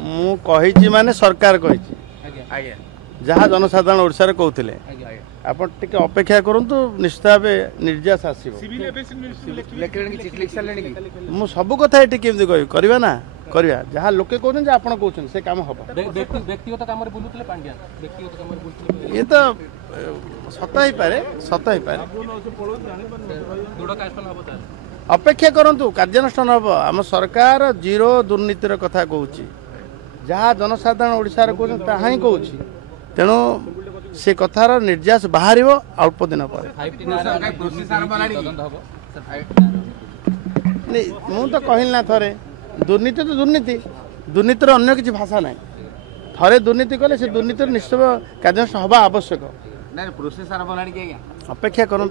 ମୁଁ कही माने सरकार कही जहाँ जनसाधारण ओडिशा रे कहते आप टिके अपेक्षा करंतु निश्चित भाव निर्यास आसो मु सब कथा ये केमती कह करवा ना करवा जहाँ लोके कहते आप कहते से काम हम व्यक्तिगत काम ये तो सत ही पारे अपेक्षा करंतु कार्यानुष्ठान हम आम सरकार जीरो दुर्नीतिर कथा कहूँ जहाँ जनसाधारण ओडिशा रे कहते ताहा ही कहूँ तेणु से कथार निर्यास बाहर अल्प दिन पर मु तो कहली ना थरे दुर्नीति तो दुर्नीतिर अन्य किसी भाषा ना थरे दुर्नीति कले से दुर्नीतिर निश्चित कार्यानुष्ठान हवा आवश्यक अपेक्षा करूँ।